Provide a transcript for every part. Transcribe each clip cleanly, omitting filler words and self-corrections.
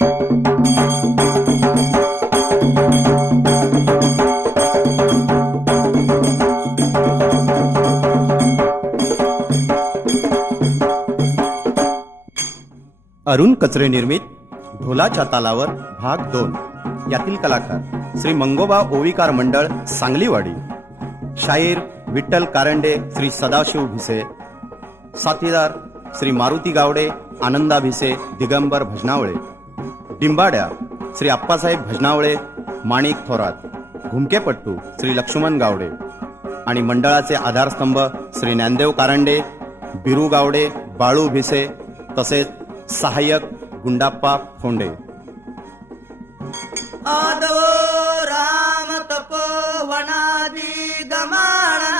अरुण कचरे निर्मित ढोलाच्या तालावर भाग 2 यातील कलाकार श्री मंगोबा ओविकार मंडळ सांगलीवाडी, शाहीर विठ्ठल कारंडे श्री सदाशिव भिसे, साथीदार श्री मारुती गावडे, आनंदा भिसे, दिगंबर भजनावळे, डिंबाड्या श्री आप्पासाहेब भजनावळे, माणिक थोरात, घुमकेपट्टू श्री लक्ष्मण गावडे आणि मंडळाचे आधारस्तंभ श्री ज्ञानदेव कारंडे, बिरू गावडे, बाळू भिसे तसेच सहाय्यक गुंडाप्पा फोंडे. आदो राम तपो वनादी गमाणा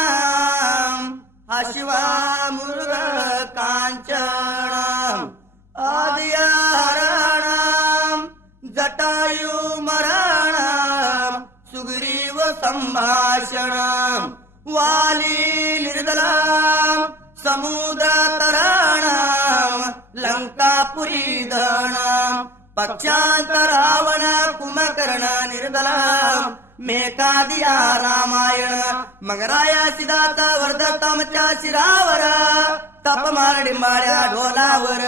शिवा मुरुग कांचन आदियाराणाम जटायु मराणाम सुग्रीव संभाषणम वाली निर्दलाम समुद्र तराणाम लंकापुरी दहणाम पक्षांत रावण कुंभकर्ण निर्दलाम मेकादिया रामायण मगराया सिद्धार्थ वर्धतमच्या शिरावर तपमार डिंबाड्या ढोलावर.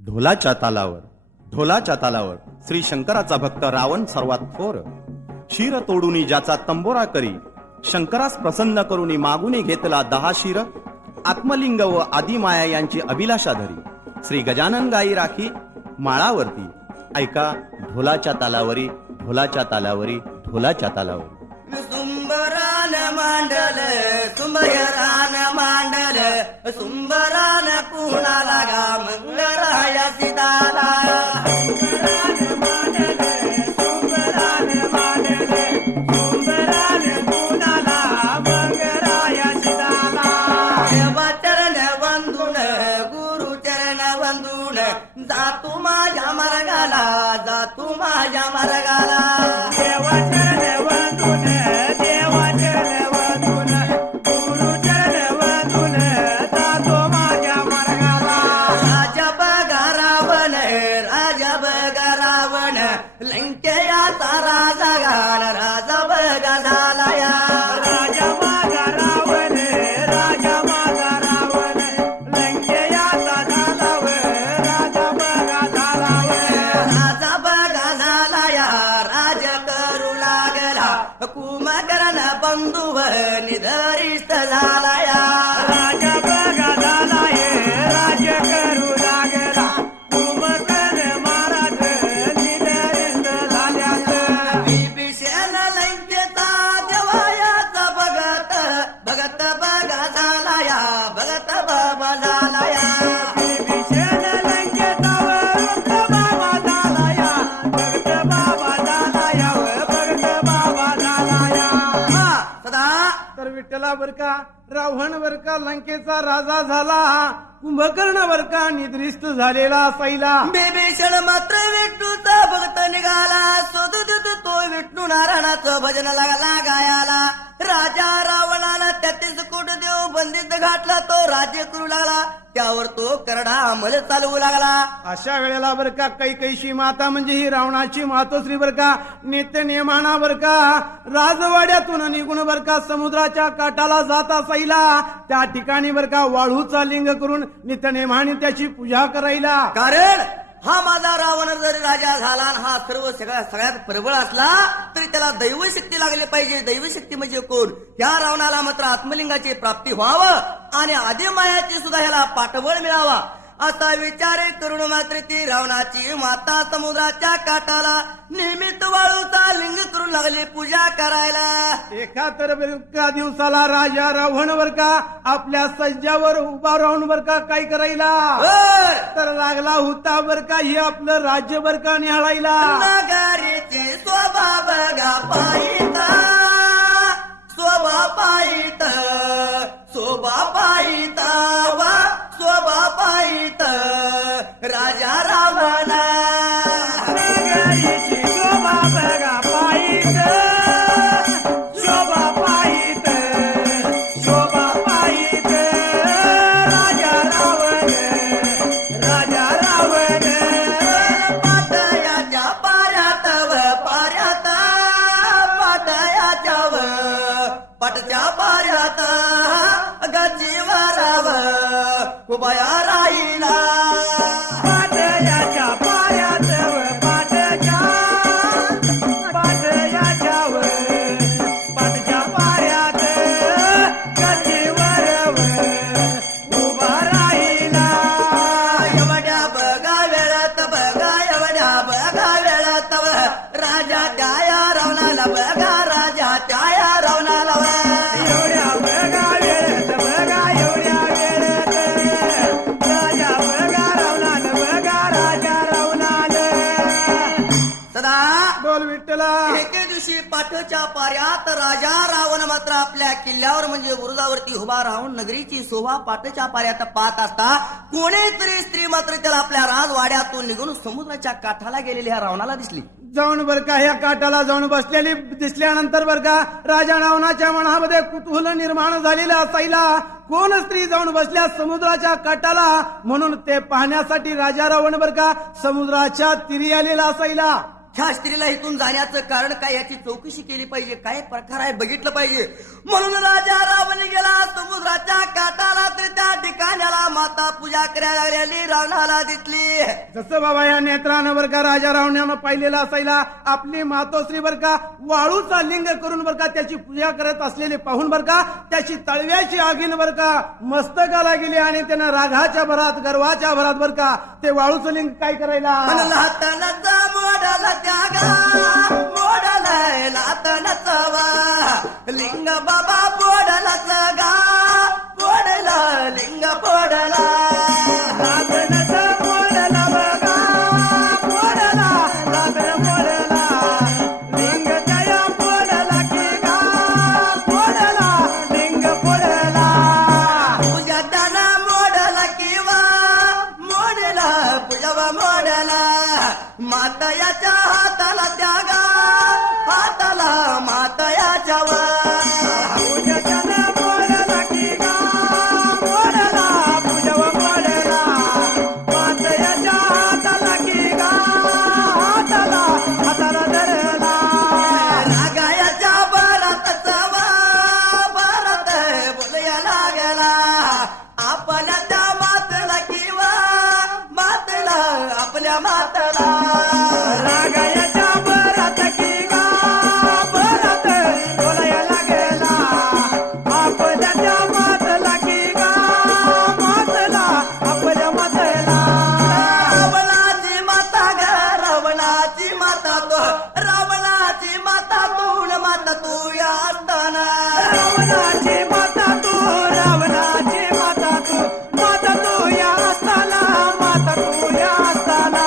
ढोलाच्या तालावर श्री शंकराचा भक्त रावण सर्वात थोर, शिर तोडूनी ज्याचा तंबोरा करी, शंकरास प्रसन्न करूनी मागुनी घेतला 10 शिर, आत्मलिंग व आदिमाया यांची अभिलाषा धरी, श्री गजानन गाई राखी माळावरती. ऐका ढोलाच्या तालावरी, ढोलाच्या तालावरी, ढोलाच्या तालावरी. सुंबरान मांडल सुंबरान मांडल सुंबरान कुणाला गा मंगराया सीताला. जातू माझ्या मार्गाला, जातू माझ्या मार्गाला. देवाचरण वंदून, देवाचरण वंदून, गुरुचरण वंदून, जातो माझ्या मार्गाला. राजा बघा रावण, राजा बघा रावण, लंकेयाचा राजा गाण, राजा बघा झाला या. राजा बघा रावण, राजा बघा रावण, लंकेयाचा झाला व राजा बघा झाला व. राजा बघा झाला या, राजा करू लागला, कुंभकर्ण बंधुव निधरिष्ट झाला या. राजा बघा झाला ये, राजा करू लागला, कुंभकर्ण महाराज निधरिष्ट झाल्यात. विभीषण लंकेचा देवायाचा भगत, भगत बघा झाला या, भगत बाबा झाला या. विभीषण लंकेचा भगत बाबा झाला या, भगत बाबा झाला या, भगत बाबा झाला या. सदा तर विठ्ठला बर का रावण बर का लंकेचा राजा झाला, कुंभकर्ण बर का निद्रिस्त झालेला सैला. बिभीषण मात्र विष्णूचा भक्त निघाला, शोधत तो विष्णू नारायणाचं भजन लागला गायाला. राजा रावणाला 33 कोट देव बंदित घातला, तो राज्य करू लागला, त्यावर तो करडा अंमल चालवू लागला. अशा वेळेला बर का कैकैशी माता म्हणजे ही रावणाची मातोश्री बर का नित्य नेमाना बर का राजवाड्यातून निघून बर का समुद्राच्या काठाला जाता सैला. त्या ठिकाणी बर का वाळूचा लिंग करून नित्य नेमाने त्याची पूजा करायला. कारण हा माझा रावण जरी राजा झाला आणि हा सगळ्यात प्रबळ असला तरी त्याला दैवशक्ती लागली पाहिजे. दैवशक्ती म्हणजे कोण? ह्या रावणाला मात्र आत्मलिंगाची प्राप्ती व्हावं आणि आदिमायाची सुद्धा ह्याला पाठबळ मिळावा असा विचार करून मात्र ती रावणाची माता समुद्राच्या काठाला नियमित वाळूचा लिंग करून लागली पूजा करायला. एका तर का दिवसाला राजा रावण बर का आपल्या सज्जावर उभा राहून बर का काय करायला तर लागला होता बर का हे आपलं राज्य बर का निहाळायला. नगारीची शोभा बघा पाहिता, शोभा पाहित, शोभा पाहिता वा शोभा पाहित राजा रावणा. नगारीची शोभा बघा पाहित, एवढ्या बघा राजा त्या या रावणाला एवढ्या बघा वेळेत बघा एवढ्या वेळेत राजा बघा रावणाल बघा राजा रावणाल सदा बोल विठ्ठला एके दिवशी पाठच्या पाऱ्यात राजा रावण मात्र आपल्या किल्ल्यावर म्हणजे बुरुजावरती उभा राहून नगरीची शोभा पाठच्या पाऱ्यात पाहत असता कोणीतरी स्त्री मात्र त्याला आपल्या राजवाड्यातून निघून समुद्राच्या काठाला गेलेली ह्या रावणाला दिसली. जाऊन बर का ह्या काठाला जाऊन बसलेली दिसल्यानंतर बर का राजा रावणाच्या मनामध्ये कुतूहल निर्माण झालेलं असायला. कोण स्त्री जाऊन बसल्या समुद्राच्या काठाला म्हणून ते पाहण्यासाठी राजा रावण बर का समुद्राच्या तीरी आलेला असायला. ह्या स्त्रीला इथून जाण्याचं कारण काय याची चौकशी केली पाहिजे, काय प्रकार आहे बघितलं पाहिजे. म्हणून राजा रावण गेला समुद्राच्या काठाला तर त्या ठिकाणाला माता पूजा करायला लागलेली रावणाला दिसली. जसं बाबा या नेत्रानं बर का राजा रावणानं पाहिलेला असायला आपली मातोश्री बर का वाळूचा लिंग करून बर का त्याची पूजा करत असलेले पाहून बर का त्याची तळव्याची आगीन बर का मस्तकाला गेली आणि त्यानं रागाच्या भरात गर्वाच्या भरात बर का ते वाळूचं लिंग काय करायला लातनाचा मोडाला त्यागा मोडाला लातनाचा वा लिंग बाबा पोडलाच गा पोडला लिंग पोडला लादनाचा मोडला बघा मोडला लादन मोडला लिंग जया मोडला की गा मोडला लिंग मोडला पूजा दाना मोडला किंवा मोडला पूजावा मोडला माता याच्या हाताला त्यागा हाताला माता याच्या वा पूजन मोडला की गा मोडला पूजवा मोडला मातयाच्या हाताला की गा हाताला हाताला धरला रागायाच्या भरात वा भरत बोलया लागला आपल्या त्या मातला किंवा मातला आपल्या मातला रागायाच्या भरात की गा भरात बोलायला गेला आपल्याच्या मातला की गा मातला आपल्या मातला रावणाची माता ग रावणाची माता तो रावणाची माता तू न माता तू या असताना रावणाची माता तू रावणाची माता तू या असताना माता तू या असताना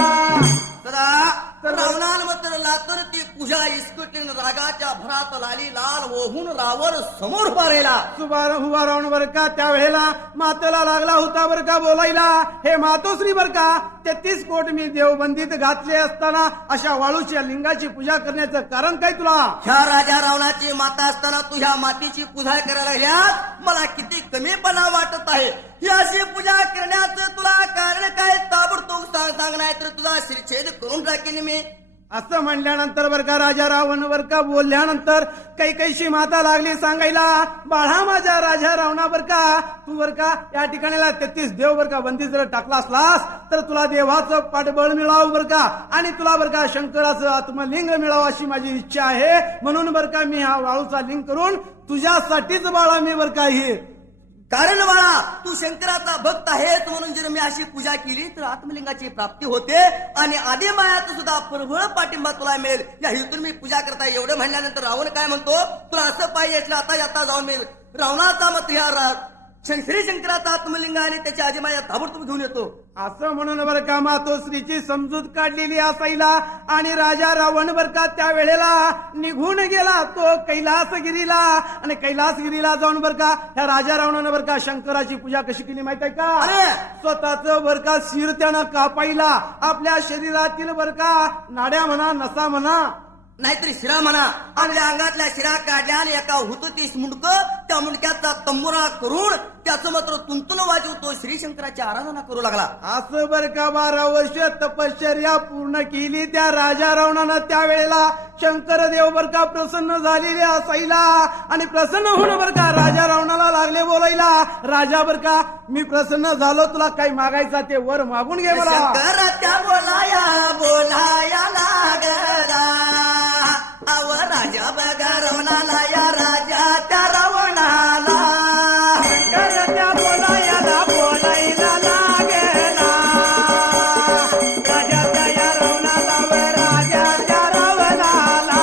रावणाला मात्र लातर ती पूजा इस्कटलीन रागाच्या भरात लाली लाल ओहून रावण समोर उभा राहिला. उभा राहून बर का त्यावेळेला मातेला लागला होता बर का बोलायला हे मातोश्री बर का 33 कोट मी देवबंदीत घातले असताना अशा वाळूच्या लिंगाची पूजा करण्याचं कारण काय तुला ह्या राजा रावणाची माता असताना तू ह्या मातीची पूजा करायला लागल्यास मला किती कमीपणा वाटत आहे. ही अशी पूजा करण्याचं तुला कारण काय ताबडतोब सांग नाही तर तुझा शिरछेद करून टाकेन मी. असं म्हणल्यानंतर बर का राजा रावण बर का बोलल्यानंतर कैकईशी माता लागली सांगायला बाळा माझ्या राजा रावणा बर का तू बर का या ठिकाणीला 33 देव बर का बंदी जर टाकला असलास तर तुला देवाचं पाठबळ मिळावं बर का आणि तुला बर का शंकराचं आत्मलिंग मिळावं अशी माझी इच्छा आहे. म्हणून बर का मी हा वाळूचा लिंग करून तुझ्यासाठीच बाळा मी बर का ही कारण बाळा तू शंकराचा भक्त आहेस म्हणून जर मी अशी पूजा केली तर आत्मलिंगाची प्राप्ती होते आणि आदिमायाचा सुद्धा प्रबळ पाठिंबा तुला मिळेल. या हेतून मी पूजा करता एवढं म्हणल्यानंतर रावण काय म्हणतो तुला असं पाहिजे असलं आता जाऊन मी रावणाचा मत ह्या श्री शंकराचा आत्मलिंग आणि त्याच्या आदिमाया ताबडतोब घेऊन येतो. असं म्हणून बर का मातोश्रीची समजूत काढलेली असायला आणि राजा रावण बर का त्या वेळेला निघून गेला तो कैलासगिरीला आणि कैलासगिरीला जाऊन बर का ह्या राजा रावणानं बर का शंकराची पूजा कशी केली माहित आहे का स्वतःच बर का शिर त्यानं कापायला आपल्या शरीरातील बर का नाड्या म्हणा नसा म्हणा नाहीतरी शिरा म्हणा आपल्या अंगातल्या शिरा काढल्या आणि एका हुततीस मुंडक त्या मुंडक्याचा तंबुरा करून त्याचं मात्र तुंतुन वाजवतो श्रीशंकराची आराधना करू लागला. असं बर का 12 वर्ष तपश्चर्या पूर्ण केली त्या राजा रावणानं त्यावेळेला शंकर देव बर का प्रसन्न झालेले असायला आणि प्रसन्न होऊन बर का राजा रावणाला लागले बोलायला राजा बर का मी प्रसन्न झालो तुला काही मागायचा ते वर मागून घे मला. शंकर त्या बोलाया लागला अव राजा बघा रावणाला या राजा त्या रावणाला शंकर त्या बोलायला लागला राजा त्या रावणाला व राजा त्या रावणाला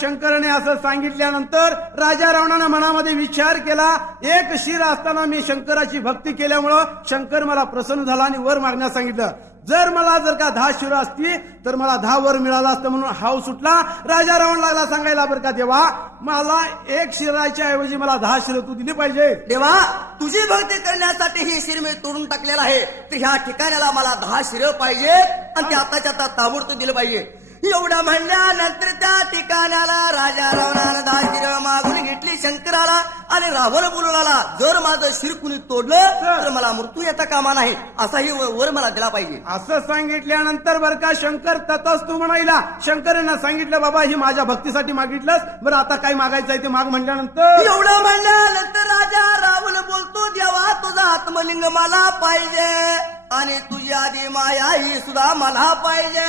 शंकराने असं सांगितल्यानंतर राजा रावणाने मनामध्ये विचार केला, एक शिर असताना मी शंकराची भक्ती केल्यामुळं शंकर मला प्रसन्न झाला आणि वर मागण्यास सांगितलं. जर का 10 शिर असती तर मला 10 वर मिळाला असतं म्हणून हाव सुटला. राजा रावण लागला सांगायला, बरं का देवा, मला 1 शिराच्या ऐवजी मला 10 शिर तू दिली पाहिजे. देवा, तुझी भक्ती करण्यासाठी ही शिर मी तोडून टाकलेला आहे, तर ह्या ठिकाणाला मला 10 शिर पाहिजे आणि ते आताच्या आता ताबडतोब दिलं पाहिजे. एवढं म्हणल्यानंतर त्या ठिकाणाला राजा रावणानं 10 शिर मागून घेतली शंकराला आणि रावण बोलू लागला, जर माझं शिर कुणी तोडलं तर मला मृत्यू येता कामा नाही, असाही वर मला दिला पाहिजे. असं सांगितल्यानंतर बरं का शंकर तथास्तु म्हणायला. शंकरांना सांगितलं, बाबा ही माझ्या भक्तीसाठी मागितलंस, बरं आता काय मागायचं आहे ते माग म्हटल्यानंतर एवढं म्हणल्यानंतर राजा रावण बोलतो, देवा तुझा आत्मलिंग मला पाहिजे आणि तुझी आधी माया ही सुद्धा मला पाहिजे.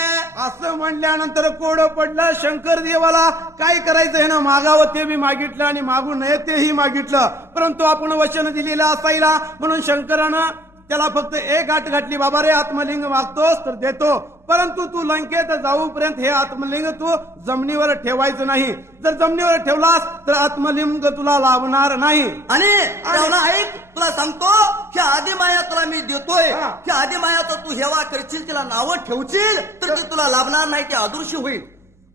असं म्हणल्यानंतर कोडं पडलं शंकर देवाला. काय करायचं हे ना, मागावं ते बी मागितलं आणि मागू नये तेही मागितलं, परंतु आपण वचन दिलेलं असायला म्हणून शंकरानं त्याला फक्त एक गाठ घातली, बाबा रे आत्मलिंग मागतोस तर देतो, परंतु तू लंकेत जाऊपर्यंत हे आत्मलिंग तू जमिनीवर ठेवायचं नाही. जर जमिनीवर ठेवलास तर आत्मलिंग तुला लाभणार नाही. आणि रावणा ऐक, तुला सांगतो, ह्या आदिमाया तुला मी देतोय, ह्या आदिमायाचा तू हेवा करशील, तिला नावं ठेवशील तर ती तुला लाभणार नाही, ती अदृश्य होईल.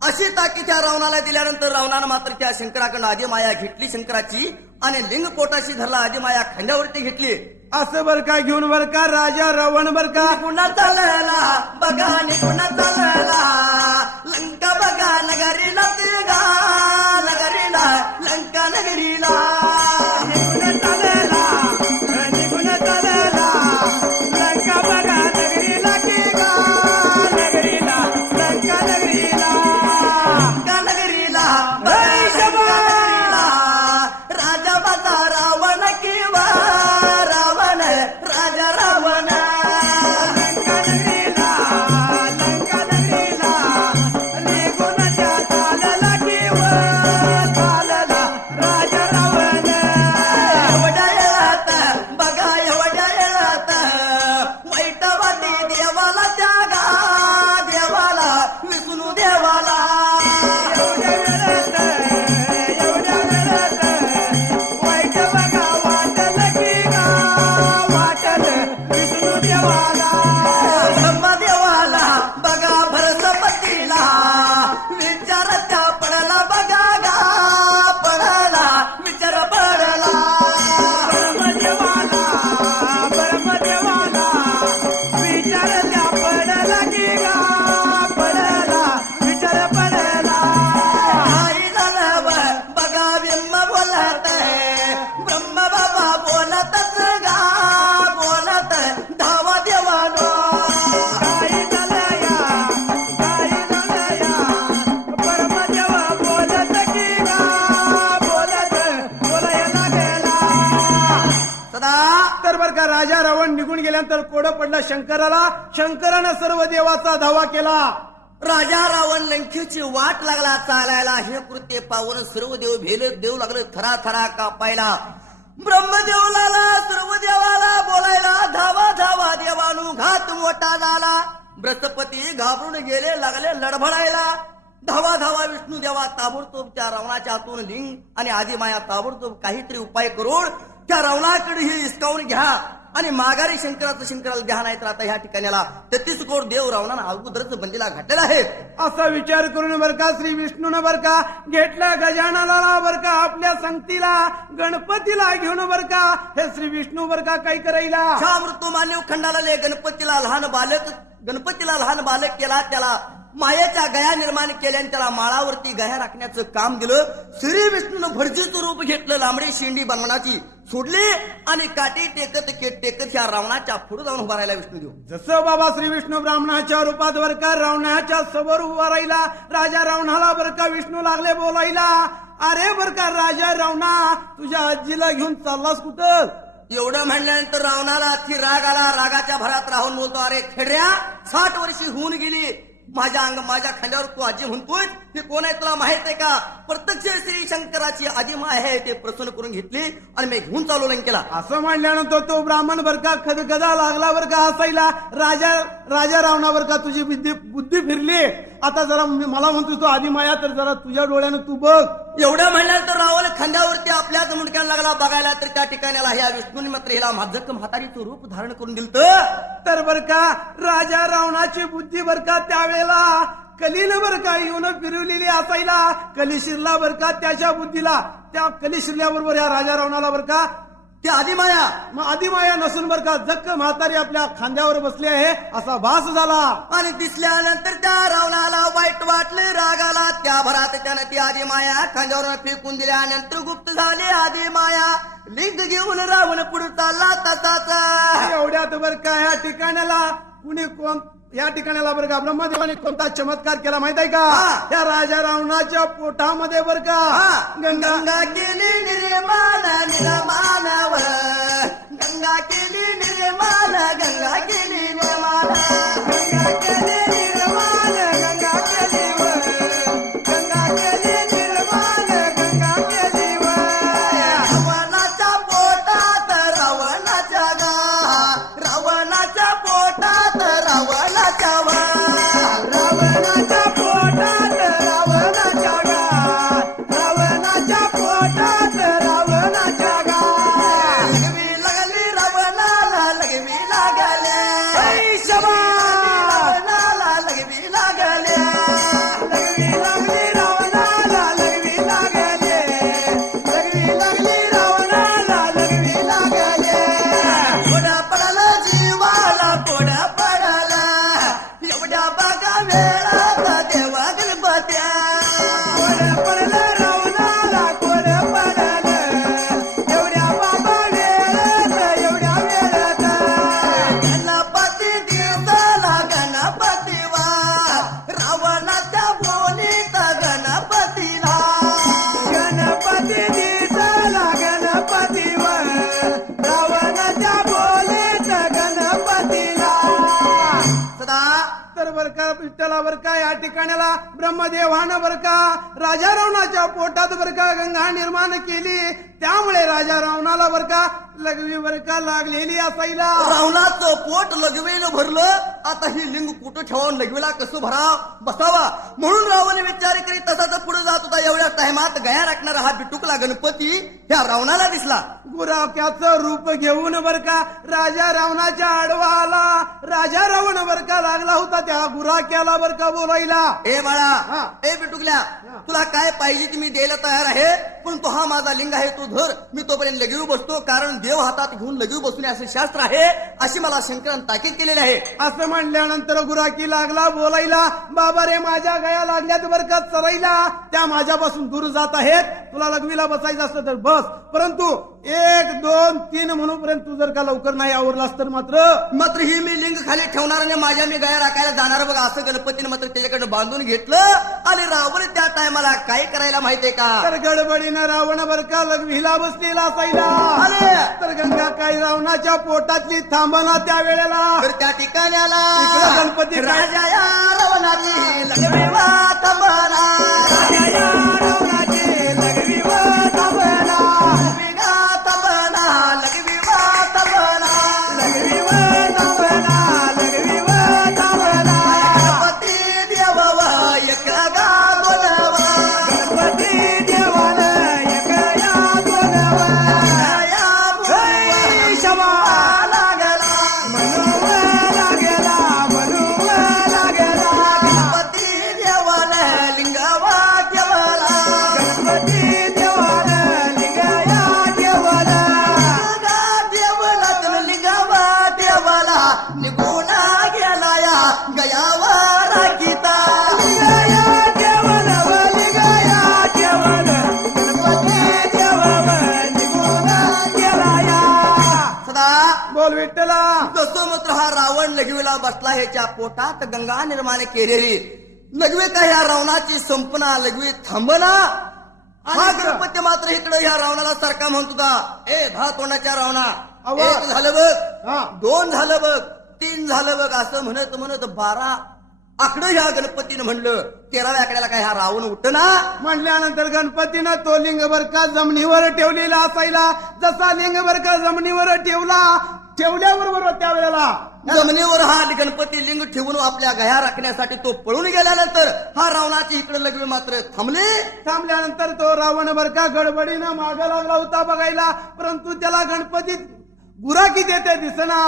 अशी ताकीद त्या रावणाला दिल्यानंतर रावणानं मात्र त्या शंकराकडनं आदिमाया घेतली शंकराची आणि लिंग पोटाशी धरला, आदिमाया खांद्यावरती घेतली. असं बर का घेऊन बर का राजा रावण बर का पुन्हा चालला बघा आणि पुन्हा चालला लंका बघा नगरीला तिरगा नगरीला लंका नगरीला निघून चालला लंका बघा नगरीला की गा नगरीला लंका नगरीला लंका नगरीला नगरीला राजा माझा रावण किंवा रावण राजा रावण लंका नगरीला निघून चालला की चालला राजा रावण. एवढ्या येळात बघा एवढ्या येळात वाईट वाटी देवाला त्यागा देवाला विष्णू देवाला एवढ्या वेळात वाईट बघा वाटलं की गा वाटलं विष्णू देवाला. ब्रह्मदेवाला बघा भरसपतीला विचार त्या पडला बघा गा पडला विचार पडला ब्रह्मदेवाला विचार त्या पडला की गा पडला विचार पडला. आई झालं बघा ब्रह्म बोलत ब्रह्म बाबा बोलतच गा बोलत धावा देवानो काय झालं या परमदेव बोलत की गा बोलायला गेला. सदा तर बर का राजा रावण निघून गेल्यानंतर कोडं पडला शंकराला. शंकरानं सर्व देवाचा धावा केला. राजा रावण लंकेची वाट लागला चालायला. हे कृत्य पाहून सर्व देव भेले देव लागले थरा थरा कापायला. ब्रह्मदेवला सर्व देवाला बोलायला धावा धावा देवानु घात मोठा झाला. बृहस्पती घाबरून गेले लागले लडबडायला. धावा धावा विष्णू देवा ताबडतोब त्या रावणाच्या हातून लिंग आणि आदिमाया ताबडतोब काहीतरी उपाय करून त्या रावणाकडे हे हिसकावून घ्या आणि माघारी शंकराला द्या, नाही तर आता ह्या ठिकाणाला 33 कोट देव रावणानं अगोदरच बंदीला घातलेला आहे. असा विचार करून बर का श्री विष्णूनं बर का घेतला गजाननाला बर का आपल्या संगतीला गणपतीला घेऊन बर का हे श्री विष्णू बर का काय करायला ह्या मृत्यू मानव खंडाला गणपतीला लहान बालक केला. त्याला मायेच्या गया निर्माण केल्या आणि त्याला माळावरती गया राखण्याचं काम दिलं. श्री विष्णूनं भरजीचं रूप घेतलं, लांबडी शेंडी बनवण्याची सोडली आणि काठी टेकत ह्या रावणाच्या पुढे जाऊन उभा राहिला विष्णुदेव. जसं बाबा श्री विष्णू ब्राह्मणाच्या रूपात बर का रावणाच्या समोर उभा राहिला. राजा रावणाला बर का विष्णू लागले बोलायला, अरे बर का राजा रावणा तुझ्या आजीला घेऊन चाललास कुठं. एवढं म्हणल्यानंतर रावणाला अति राग आला. रागाच्या भरात राहून बोलतो, अरे खेड्या 60 वर्षी होऊन गेली, माझ्या खांद्यावर तू आजी म्हणतोय, हे कोण आहे तुला माहित आहे का. प्रत्यक्ष श्री शंकराची आदिमा आहे ते प्रसन्न करून घेतली आणि मी घेऊन चालू लंकेला. असं म्हणल्यानंतर तो ब्राह्मण बर का खदगदा लागला बर का हसायला. राजा राजा रावणावर का तुझी बुद्धी फिरली. आता जरा मला म्हणतो तो आधी माया, तर जरा तुझ्या डोळ्यानं तू बघ. एवढ्या म्हणल्यानंतर रावण खांद्यावरती आपल्याच मुंडक्याला लागला बघायला, तर त्या ठिकाणाला ह्या विष्णूने मात्र हिला माझक म्हातारीचं रूप धारण करून दिलं. तर बर का राजा रावणाची बुद्धी बर का त्यावेळेला कलीनं बर का येऊन फिरवलेली असायला. कली शिरला बर का त्याच्या बुद्धीला. त्या कली शिरल्याबरोबर या राजा रावणाला बर का ती आदिमाया मग आदिमाया नसून बर का जक्क म्हातारी आपल्या खांद्यावर बसली आहे असा भास झाला. आणि दिसल्यानंतर त्या रावणाला वाईट वाटले, रागाला. त्या भरात त्यानं ती आदिमाया खांद्यावर फेकून दिल्यानंतर गुप्त झाली आदिमाया. लिंग घेऊन रावण पुढे चालला तसाच. एवढ्यात बर का ह्या ठिकाणाला कुणी कोण या ठिकाणाला बर का ब्रह्मदेवाने कोणता चमत्कार केला माहित आहे का? त्या राजा रावणाच्या पोटामध्ये बर का गंगा केली निर्माण निर्माणावर, गंगा केली निर्माण, गंगा केली निर्माण, गंगा केली निर्माण, गंगा केली वर, गंगा केली निर्माण, गंगा केली वर. रावणाच्या पोटात रावणाच्या गा, रावणाच्या पोटात रावणाच्या वा, रावणाच्या पोटात रावणाच्या गा, रावणाच्या पोटात रावणाच्या गा. लगवी लागली रावणाला, लगवी लागल्या, रावणाला लगवी लागल्या. लगवी लागली रावणाला, लगवी लागले, लगवी लागली रावणाला, लगवी लागले. कोडा पडाला जीवाला, कोडा पडाला, एवढ्या बागा वेळात देवा गणपत्या. कोड पडलं रावणाला, कोड पडलं एवढ्या बाबा वेळात, एवढ्या वेळात. गणपती दिवसाला गणपती वा, रावणाच्या बोलीत गणपतीला. गणपती दिसाला गणपतीवर, रावणाच्या बोलीत गणपतीला. सदा तर बर का विठ्ठला बर का या ठिकाणाला ब्रह्मदेवानं बर का राजा रावणाच्या पोटात बर का गंगा निर्माण केली. त्यामुळे राजा रावणाला बर का लगवी बर का लागलेली असायला. रावणाचं पोट लगवेनं भरलं. आता ही लिंग कुठं ठेवावं, लगवेला कसं बसावा, म्हणून रावण विचार करीत तसाच पुढे जात होता. एवढ्या टाइमात गया राखणारा हा बिटुकला गणपती ह्या रावणाला दिसला. गुराख्याचं रूप घेऊन बर का राजा रावणाच्या आडवा आला. राजा रावण बर का लागला होता त्या गुराख्याला बर का बोलायला. ए बाळा, हा. ए बिटुकल्या, तुला काय पाहिजे ते मी द्यायला तयार आहे, पण तो हा माझा लिंग आहे तो धर. मी तोपर्यंत लगीव बसतो, कारण देव हातात घेऊन लगीव बसणे असे शास्त्र आहे, अशी मला शंकरानं ताकीद केलेली आहे. असं म्हणल्यानंतर गुराखी लागला बोलायला. बाबा रे माझ्या गया लागल्यात बर का चरायला, त्या माझ्यापासून दूर जात आहेत. तुला लघवीला बसायचं असतं तर बस, परंतु 1 2 3 म्हणूपर्यंत तू जर का लवकर नाही आवरलास तर मात्र ही मी लिंग खाली ठेवणार आणि माझ्या मी गया राखायला जाणार बघा, असं गणपतीने मात्र त्याच्याकडे बांधून घेतलं. आणि रावण त्या टायमाला काय करायला माहितीये का? तर गडबडीनं रावण बर का लघवीला बसलेला असायला. अरे तर गंगा काय रावणाच्या पोटातली थांबना त्या वेळेला. तर त्या ठिकाणी आला इकडं गणपती काय- राजा या रावणाची लग्न वात म्हणा. राजा या रावणाची लघवी वात म्हणा. लग्न गात म्हणा, लग्न वात म्हणा. लघवी वात म्हणा, लघवी वात म्हणा. गणपती देवावा एक गा बोलावा. गणपती देवाला एक या दोनवा. या जय शमा लागला म्हणून लागेला, म्हणून लागेला. गणपती देवाला लिंगावा केवला. गणपती देवाला लिंगाया देवाला. देवला तर लिंगावा देवाला निघून गेला या गयावा राखीता. लिंगाया देवाला, लिंगाया देवाला. गणपती देवाला निघून गेलाया. सदा बोल विठ्ठला. जसं मात्र हा रावण लघवीला बसला, ह्याच्या पोटात गंगा निर्माण केलेली. लघवी का ह्या रावणाची संपना, लघवी थांबना. हा गणपती मात्र इकडे ह्या रावणाला सारखा म्हणत होता, ए 10 तोंडाच्या रावणा, अवा. 1 झालं बघ, हा. 2 झालं बघ, 3 झालं बघ, असं म्हणत म्हणत 12 आकडं ह्या गणपतीनं म्हणलं. 13व्या आकड्याला काय हा रावण उठना. म्हणल्यानंतर गणपतीनं तो लिंग बर का जमिनीवर ठेवलेला असायला. जसा लिंग बर का जमिनीवर ठेवल्याबरोबर त्यावेळेला जमिनीवर हा गणपती लिंग ठेवून आपल्या गह्या राखण्यासाठी तो पळून गेल्यानंतर हा रावणाची इकडे लगवी मात्र थांबल्यानंतर तो रावण बर का गडबडीनं मागे लागला होता बघायला, परंतु त्याला गणपती गुराकी देते दिसना.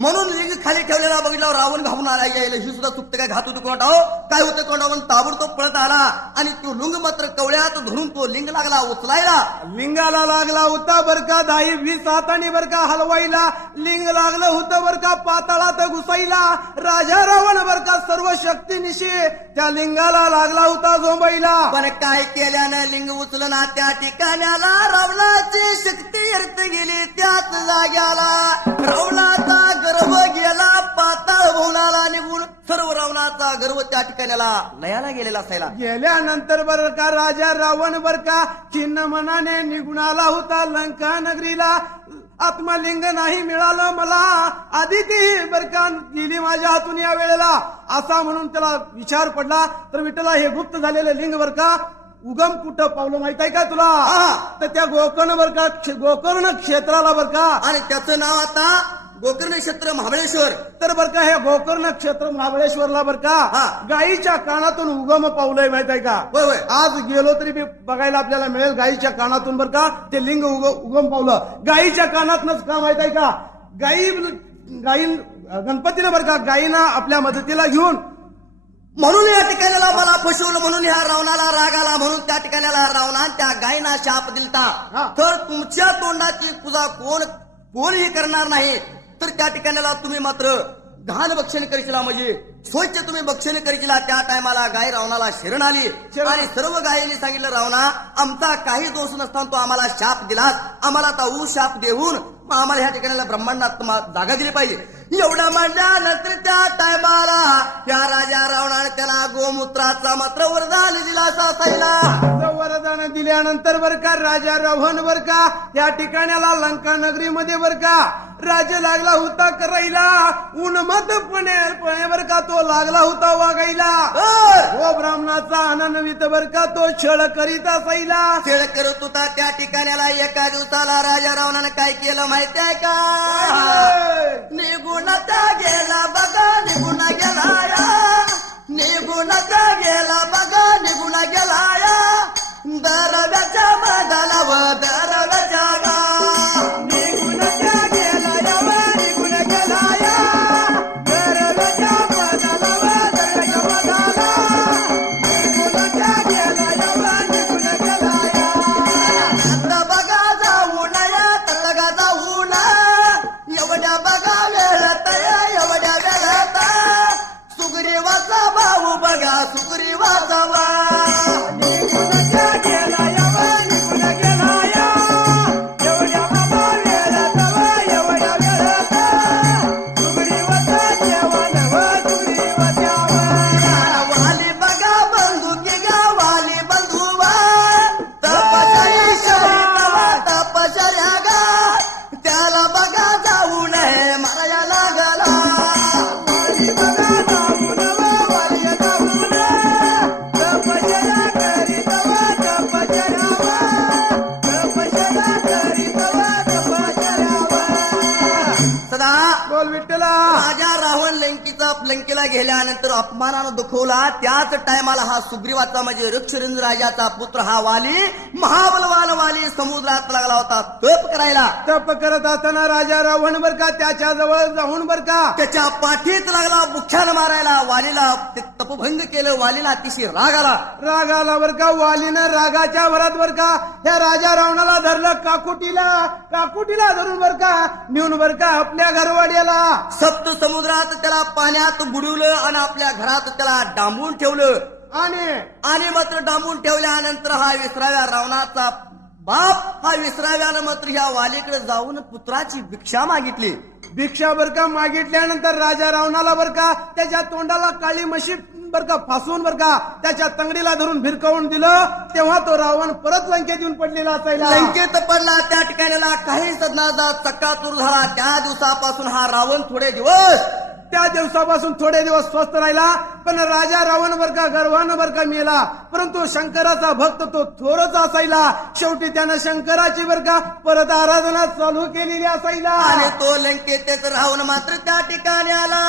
म्हणून लिंग खाली ठेवलेला बघितल्यावर रावण घाबून आला. यायला ही सुद्धा चुकते काय, घात होते कोणा काय होतं कोणा म्हणून ताबडतोब पळत आला आणि तो लिंग मात्र कवळ्यात धरून तो लिंग लागला उचलायला. लिंगाला लागला होता बर का 10-20 हाताने बर का हलवायला. लिंग लागलं होतं बर का पाताळात घुसायला. राजा रावण बर का सर्व शक्तीनिशी त्या लिंगाला लागला होता झोंबाईला. पण काय केल्यानं लिंग उचलना त्या ठिकाण्याला रावणाची शक्ती अर्थ गेली त्याच जाग्याला. रावणाचा गर्व गेला पाताळ भवनाला निघून. सर्व रावणाचा गर्व त्या ठिकाण्याला लयाला गेलेला असायला. गेल्यानंतर बर का राजा रावण बर का चिन्ह मनाने निघून आला होता लंका नगरीला. आत्मलिंग नाही मिळालं मला, आदिती बर का गेली माझ्या हातून या वेळेला, असा म्हणून त्याला विचार पडला. तर विठ्ठला हे गुप्त झालेले लिंग बर का उगम कुठं पावलं माहित आहे का तुला? तर त्या गोकर्ण बर का गोकर्ण क्षेत्राला बर का, आणि त्याचं नाव आता गोकर्ण क्षेत्र महाबळेश्वर. तर बर का हे गोकर्ण क्षेत्र महाबळेश्वरला बर का गायीच्या कानातून उगम पावलंय माहित आहे का? होय होय. आज गेलो तरी बी बघायला आपल्याला मिळेल गायीच्या कानातून बर का ते लिंग उगम पावलं. गायीच्या कानातनच का माहित आहे का? गायी गणपतीनं बर का गायीना आपल्या मदतीला घेऊन म्हणून या ठिकाणाला मला फसवलं, म्हणून ह्या रावणाला राग आला, म्हणून त्या ठिकाणाला रावणा त्या गायीना शाप दिलता. तर तुमच्या तोंडाची पूजा कोणही करणार नाही. तर त्या ठिकाणाला तुम्ही मात्र घाण भक्षण करीशिला, म्हणजे स्वच्छ तुम्ही भक्षण करीशिला. त्या टायमाला गाय रावणाला शरण आली आणि सर्व गायीने सांगितलं, रावणा आमचा काही दोष नसताना तो आम्हाला शाप दिलास, आम्हाला आता शाप देऊन आम्हाला ह्या ठिकाणाला ब्रह्मांडात जागा दिली पाहिजे. एवढा म्हणल्यानंतर त्या टायमाला या राजा रावणाने त्याला गोमूत्राचा मात्र वरदान दिला असायला. वरदान दिल्यानंतर बर का राजा रावण बर का या ठिकाणाला लंका नगरीमध्ये बर का राजा लागला होता करायला. उन्मत्तपणे बर का तो लागला होता वागायला. हो ब्राह्मणाचा आनंदवित बर का तो छळ करीत असायला. छळ करत होता. त्या ठिकाणाला एका दिवसाला राजा रावणाने काय केलं माहिती आहे का? निघून गेला बघा निघून गेला, निघून गेला बघा निघून गेला. दरव्याच्या बदला व दरव्याच्या निघून गेला निघून गेला. दरव्याच्या बदला व दरव्याच्या बदला निघून गेला निघून गेला. आता बघा जाऊ नया तसगा जाऊ ना, एवढ्या बघा वेळात एवढ्या वेळात सुग्रीवाचा भाऊ बघा सुग्रीवाचा लंकेला गेल्यानंतर अपमानानं दुखवला. त्याच टायमाला हा सुग्रीवाचा म्हणजे ऋक्षरंज राजाचा पुत्र हा वाली महाबलवान वाली समुद्रात लागला होता तप करायला. तप करत असताना राजा रावण बर का त्याच्या जवळ जाऊन बर का त्याच्या पाठीत लागला मुख्यानं मारायला. वालीला तपभंग केलं. वालीला अतिशय राग आला. राग आला बर का वालीनं रागाच्या भरात बर का ह्या राजा रावणाला धरलं. काकुटीला धरून बर का नेऊन बर का आपल्या घरवाड्याला सप्त समुद्रात त्याला पाण्यात बुडवलं आणि आपल्या घरात त्याला डांबून ठेवलं. आणि मात्र डांबून ठेवल्यानंतर हा विसराव्या रावणाचा बाप हा विसराव्यानं मात्र ह्या वालीकडे जाऊन पुत्राची भिक्षा मागितली. भिक्षा बर का मागितल्यानंतर राजा रावणाला बर का त्याच्या तोंडाला काळी म्हशी बर का फासून बर का त्याच्या तंगडीला धरून भिरकावून दिलं. तेव्हा तो रावण परत लंकेत येऊन पडलेला असायला. लंकेत पडला. त्या ठिकाणाला काही सदनाचा चक्काचूर झाला. त्या दिवसापासून हा रावण थोडे दिवस त्या दिवसापासून थोडे दिवस स्वस्थ राहिला, पण राजा रावण बर का गर्वानं बर का मेला. परंतु शंकराचा भक्त तो थोरच असायला. शेवटी त्यानं शंकराची बर का परत आराधना चालू केलेली असायला. आणि तो लंकेतच राहून मात्र त्या ठिकाणी आला.